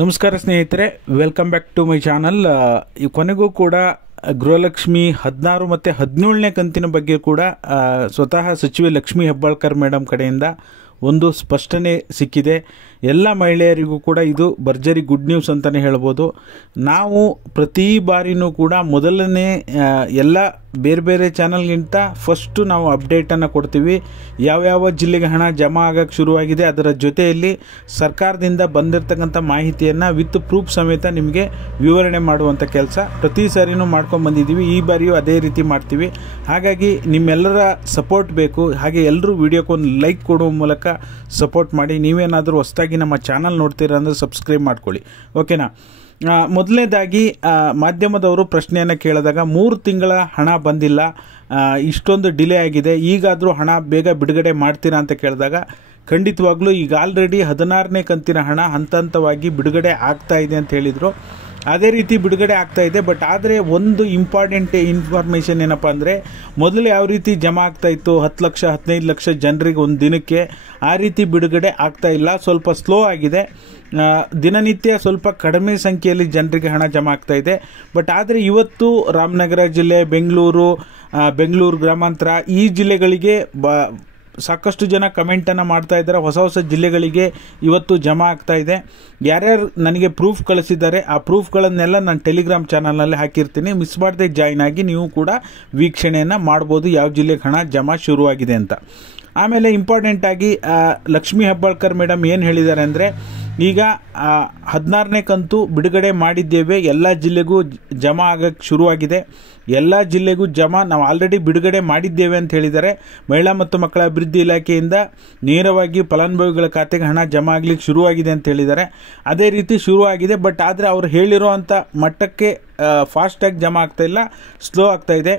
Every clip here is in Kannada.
ನಮಸ್ಕಾರ ಸ್ನೇಹಿತರೆ, welcome back to my channel. ಈ ಕೊನೆಗೂ ಕೂಡ ಗೃಹಲಕ್ಷ್ಮಿ 16 ಮತ್ತು 17ನೇ ಕಂತಿನ ಬಗ್ಗೆ ಕೂಡ ಸ್ವತಃ ಸಚಿವೆ ಲಕ್ಷ್ಮೀ ಹೆಬ್ಬಾಳ್ಕರ್ ಮೇಡಮ್ ಕಡೆಯಿಂದ ಒಂದು ಸ್ಪಷ್ಟನೆ ಸಿಕ್ಕಿದೆ. ಎಲ್ಲ ಮಹಿಳೆಯರಿಗೂ ಕೂಡ ಇದು ಭರ್ಜರಿ ಗುಡ್ ನ್ಯೂಸ್ ಅಂತಲೇ ಹೇಳ್ಬೋದು. ನಾವು ಪ್ರತಿ ಬಾರಿನೂ ಕೂಡ ಮೊದಲನೇ ಎಲ್ಲ ಬೇರೆ ಬೇರೆ ಚಾನಲ್ಗಿಂತ ಫಸ್ಟು ನಾವು ಅಪ್ಡೇಟನ್ನು ಕೊಡ್ತೀವಿ. ಯಾವ್ಯಾವ ಜಿಲ್ಲೆಗೆ ಹಣ ಜಮಾ ಆಗೋಕ್ಕೆ ಶುರುವಾಗಿದೆ, ಅದರ ಜೊತೆಯಲ್ಲಿ ಸರ್ಕಾರದಿಂದ ಬಂದಿರತಕ್ಕಂಥ ಮಾಹಿತಿಯನ್ನು ವಿತ್ ಪ್ರೂಫ್ ಸಮೇತ ನಿಮಗೆ ವಿವರಣೆ ಮಾಡುವಂಥ ಕೆಲಸ ಪ್ರತಿ ಸಾರಿನೂ ಮಾಡ್ಕೊಂಡು ಬಂದಿದ್ದೀವಿ. ಈ ಬಾರಿಯೂ ಅದೇ ರೀತಿ ಮಾಡ್ತೀವಿ. ಹಾಗಾಗಿ ನಿಮ್ಮೆಲ್ಲರ ಸಪೋರ್ಟ್ ಬೇಕು. ಹಾಗೆ ಎಲ್ಲರೂ ವಿಡಿಯೋಕ್ಕೊಂದು ಲೈಕ್ ಕೊಡುವ ಮೂಲಕ ಸಪೋರ್ಟ್ ಮಾಡಿ. ನೀವೇನಾದರೂ ಹೊಸದಾಗಿ ನಮ್ಮ ಚಾನಲ್ ನೋಡ್ತೀರಾ ಅಂದರೆ ಸಬ್ಸ್ಕ್ರೈಬ್ ಮಾಡ್ಕೊಳ್ಳಿ, ಓಕೆನಾ. ಮೊದಲನೇದಾಗಿ ಮಾಧ್ಯಮದವರು ಪ್ರಶ್ನೆಯನ್ನು ಕೇಳಿದಾಗ 3 ತಿಂಗಳ ಹಣ ಬಂದಿಲ್ಲ, ಇಷ್ಟೊಂದು ಡಿಲೇ ಆಗಿದೆ, ಈಗಾದರೂ ಹಣ ಬೇಗ ಬಿಡುಗಡೆ ಮಾಡ್ತೀರಾ ಅಂತ ಕೇಳಿದಾಗ ಖಂಡಿತವಾಗ್ಲೂ ಈಗ ಆಲ್ರೆಡಿ 16ನೇ ಕಂತಿನ ಹಣ ಹಂತ ಹಂತವಾಗಿ ಬಿಡುಗಡೆ ಆಗ್ತಾ ಇದೆ ಅಂತ ಹೇಳಿದರು. ಅದೇ ರೀತಿ ಬಿಡುಗಡೆ ಆಗ್ತಾ ಇದೆ. ಬಟ್ ಆದರೆ ಒಂದು ಇಂಪಾರ್ಟೆಂಟ್ ಇನ್ಫಾರ್ಮೇಷನ್ ಏನಪ್ಪ ಅಂದರೆ, ಮೊದಲು ಯಾವ ರೀತಿ ಜಮಾ ಆಗ್ತಾ ಇತ್ತು 10 ಲಕ್ಷ 15 ಲಕ್ಷ ಜನರಿಗೆ ಒಂದು ದಿನಕ್ಕೆ, ಆ ರೀತಿ ಬಿಡುಗಡೆ ಆಗ್ತಾ ಇಲ್ಲ. ಸ್ವಲ್ಪ ಸ್ಲೋ ಆಗಿದೆ. ದಿನನಿತ್ಯ ಸ್ವಲ್ಪ ಕಡಿಮೆ ಸಂಖ್ಯೆಯಲ್ಲಿ ಜನರಿಗೆ ಹಣ ಜಮಾ ಆಗ್ತಾ ಇದೆ. ಬಟ್ ಆದರೆ ಇವತ್ತು ರಾಮನಗರ ಜಿಲ್ಲೆ, ಬೆಂಗಳೂರು ಗ್ರಾಮಾಂತರ ಈ ಜಿಲ್ಲೆಗಳಿಗೆ ಸಾಕಷ್ಟು ಜನ ಕಮೆಂಟನ್ನು ಮಾಡ್ತಾ ಇದ್ದಾರೆ. ಹೊಸ ಹೊಸ ಜಿಲ್ಲೆಗಳಿಗೆ ಇವತ್ತು ಜಮಾ ಆಗ್ತಾ ಇದೆ. ಯಾರ್ಯಾರು ನನಗೆ ಪ್ರೂಫ್ ಕಳಿಸಿದ್ದಾರೆ ಆ ಪ್ರೂಫ್ಗಳನ್ನೆಲ್ಲ ನಾನು ಟೆಲಿಗ್ರಾಮ್ ಚಾನಲ್ನಲ್ಲಿ ಹಾಕಿರ್ತೀನಿ. ಮಿಸ್ ಮಾಡದೆ ಜಾಯ್ನ್ ಆಗಿ ನೀವು ಕೂಡ ವೀಕ್ಷಣೆಯನ್ನು ಮಾಡ್ಬೋದು ಯಾವ ಜಿಲ್ಲೆಗೆ ಹಣ ಜಮಾ ಶುರುವಾಗಿದೆ ಅಂತ. ಆಮೇಲೆ ಇಂಪಾರ್ಟೆಂಟ್ ಆಗಿ ಲಕ್ಷ್ಮೀ ಹೆಬ್ಬಾಳ್ಕರ್ ಮೇಡಮ್ ಏನು ಹೇಳಿದ್ದಾರೆ ಅಂದರೆ, ಈಗ 16ನೇ ಕಂತು ಬಿಡುಗಡೆ ಮಾಡಿದ್ದೇವೆ, ಎಲ್ಲ ಜಿಲ್ಲೆಗೂ ಜಮಾ ಆಗಕ್ಕೆ ಶುರುವಾಗಿದೆ, ಎಲ್ಲ ಜಿಲ್ಲೆಗೂ ನಾವು ಆಲ್ರೆಡಿ ಬಿಡುಗಡೆ ಮಾಡಿದ್ದೇವೆ ಅಂತ ಹೇಳಿದ್ದಾರೆ. ಮಹಿಳಾ ಮತ್ತು ಮಕ್ಕಳ ಅಭಿವೃದ್ಧಿ ಇಲಾಖೆಯಿಂದ ನೇರವಾಗಿ ಫಲಾನುಭವಿಗಳ ಖಾತೆಗೆ ಹಣ ಜಮಾ ಆಗಲಿಕ್ಕೆ ಶುರುವಾಗಿದೆ ಅಂತ ಹೇಳಿದ್ದಾರೆ. ಅದೇ ರೀತಿ ಶುರುವಾಗಿದೆ. ಬಟ್ ಆದರೆ ಅವ್ರು ಹೇಳಿರೋವಂಥ ಮಟ್ಟಕ್ಕೆ ಫಾಸ್ಟಾಗಿ ಜಮಾ ಆಗ್ತಾ ಇಲ್ಲ, ಸ್ಲೋ ಆಗ್ತಾ ಇದೆ.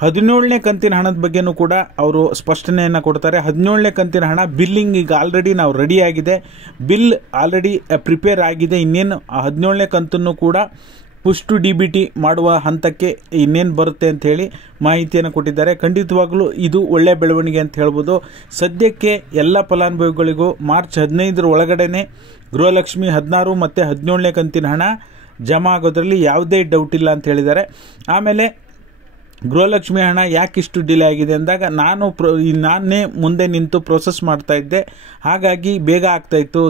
17ನೇ ಕಂತಿನ ಹಣದ ಬಗ್ಗೆನೂ ಕೂಡ ಅವರು ಸ್ಪಷ್ಟನೆಯನ್ನು ಕೊಡ್ತಾರೆ. 17ನೇ ಕಂತಿನ ಹಣ ಬಿಲ್ಲಿಂಗ್ ಈಗ ಆಲ್ರೆಡಿ ನಾವು ರೆಡಿ ಆಗಿದೆ, ಬಿಲ್ ಆಲ್ರೆಡಿ ಪ್ರಿಪೇರ್ ಆಗಿದೆ. ಇನ್ನೇನು 17ನೇ ಕಂತನ್ನು ಕೂಡ ಪುಷ್ ಟು DBT ಮಾಡುವ ಹಂತಕ್ಕೆ ಇನ್ನೇನು ಬರುತ್ತೆ ಅಂತ ಹೇಳಿ ಮಾಹಿತಿಯನ್ನು ಕೊಟ್ಟಿದ್ದಾರೆ. ಖಂಡಿತವಾಗಲೂ ಇದು ಒಳ್ಳೆ ಬೆಳವಣಿಗೆ ಅಂತ ಹೇಳ್ಬೋದು. ಸದ್ಯಕ್ಕೆ ಎಲ್ಲ ಫಲಾನುಭವಿಗಳಿಗೂ ಮಾರ್ಚ್ 15ರ ಒಳಗಡೆನೆ ಗೃಹಲಕ್ಷ್ಮಿ 16 ಮತ್ತು 17ನೇ ಕಂತಿನ ಹಣ ಜಮಾ ಆಗೋದ್ರಲ್ಲಿ ಯಾವುದೇ ಡೌಟ್ ಇಲ್ಲ ಅಂತ ಹೇಳಿದ್ದಾರೆ. ಆಮೇಲೆ ಗೃಹಲಕ್ಷ್ಮಿ ಹಣ ಯಾಕಿಷ್ಟು ಡಿಲೇ ಆಗಿದೆ ಅಂದಾಗ, ನಾನೇ ಮುಂದೆ ನಿಂತು ಪ್ರೋಸೆಸ್ ಮಾಡ್ತಾ ಇದ್ದೆ, ಹಾಗಾಗಿ ಬೇಗ ಆಗ್ತಾ ಇತ್ತು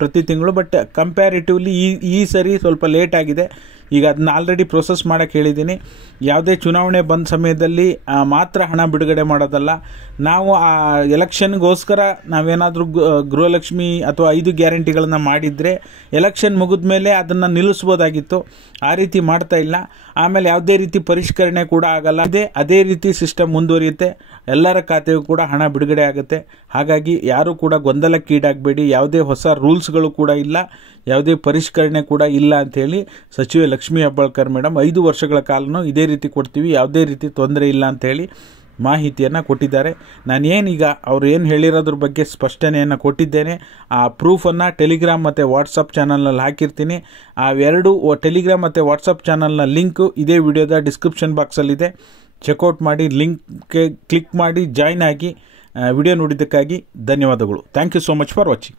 ಪ್ರತಿ ತಿಂಗಳು. ಬಟ್ ಕಂಪ್ಯಾರಿಟಿವ್ಲಿ ಈ ಸರಿ ಸ್ವಲ್ಪ ಲೇಟ್ ಆಗಿದೆ. ಈಗ ಅದನ್ನ ಆಲ್ರೆಡಿ ಪ್ರೋಸೆಸ್ ಮಾಡೋಕ್ಕೆ ಹೇಳಿದ್ದೀನಿ. ಯಾವುದೇ ಚುನಾವಣೆ ಬಂದ ಸಮಯದಲ್ಲಿ ಮಾತ್ರ ಹಣ ಬಿಡುಗಡೆ ಮಾಡೋದಲ್ಲ. ನಾವು ಆ ಎಲೆಕ್ಷನ್ಗೋಸ್ಕರ ನಾವೇನಾದರೂ ಗೃಹಲಕ್ಷ್ಮಿ ಅಥವಾ 5 ಗ್ಯಾರಂಟಿಗಳನ್ನು ಮಾಡಿದರೆ ಎಲೆಕ್ಷನ್ ಮುಗಿದ ಮೇಲೆ ಅದನ್ನು ನಿಲ್ಲಿಸ್ಬೋದಾಗಿತ್ತು. ಆ ರೀತಿ ಮಾಡ್ತಾ ಇಲ್ಲ. ಆಮೇಲೆ ಯಾವುದೇ ರೀತಿ ಪರಿಷ್ಕರಣೆ ಕೂಡ ಆಗಲ್ಲ. ಅದೇ ರೀತಿ ಸಿಸ್ಟಮ್ ಮುಂದುವರಿಯುತ್ತೆ. ಎಲ್ಲರ ಖಾತೆಗೂ ಕೂಡ ಹಣ ಬಿಡುಗಡೆ ಆಗುತ್ತೆ. ಹಾಗಾಗಿ ಯಾರೂ ಕೂಡ ಗೊಂದಲಕ್ಕೀಡಾಗಬೇಡಿ. ಯಾವುದೇ ಹೊಸ ರೂಲ್ಸ್ಗಳು ಕೂಡ ಇಲ್ಲ, ಯಾವುದೇ ಪರಿಷ್ಕರಣೆ ಕೂಡ ಇಲ್ಲ ಅಂಥೇಳಿ ಸಚಿವೆ ಲಕ್ಷ್ಮೀ ಹೆಬ್ಬಾಳ್ಕರ್ ಮೇಡಮ್ 5 ವರ್ಷಗಳ ಕಾಲನೂ ಇದೇ ರೀತಿ ಕೊಡ್ತೀವಿ, ಯಾವುದೇ ರೀತಿ ತೊಂದರೆ ಇಲ್ಲ ಅಂಥೇಳಿ ಮಾಹಿತಿಯನ್ನು ಕೊಟ್ಟಿದ್ದಾರೆ. ನಾನೇನೀಗ ಅವ್ರು ಏನು ಹೇಳಿರೋದ್ರ ಬಗ್ಗೆ ಸ್ಪಷ್ಟನೆಯನ್ನು ಕೊಟ್ಟಿದ್ದೇನೆ. ಆ ಪ್ರೂಫನ್ನು ಟೆಲಿಗ್ರಾಮ್ ಮತ್ತು ವಾಟ್ಸಪ್ ಚಾನಲ್ನಲ್ಲಿ ಹಾಕಿರ್ತೀನಿ. ಅವೆರಡು ಟೆಲಿಗ್ರಾಮ್ ಮತ್ತು ವಾಟ್ಸಪ್ ಚಾನಲ್ನ ಲಿಂಕು ಇದೇ ವಿಡಿಯೋದ ಡಿಸ್ಕ್ರಿಪ್ಷನ್ ಬಾಕ್ಸಲ್ಲಿದೆ. ಚೆಕ್ಔಟ್ ಮಾಡಿ, ಲಿಂಕ್ಗೆ ಕ್ಲಿಕ್ ಮಾಡಿ ಜಾಯ್ನ್ ಆಗಿ. ವಿಡಿಯೋ ನೋಡಿದ್ದಕ್ಕಾಗಿ ಧನ್ಯವಾದಗಳು. Thank you so much for watching.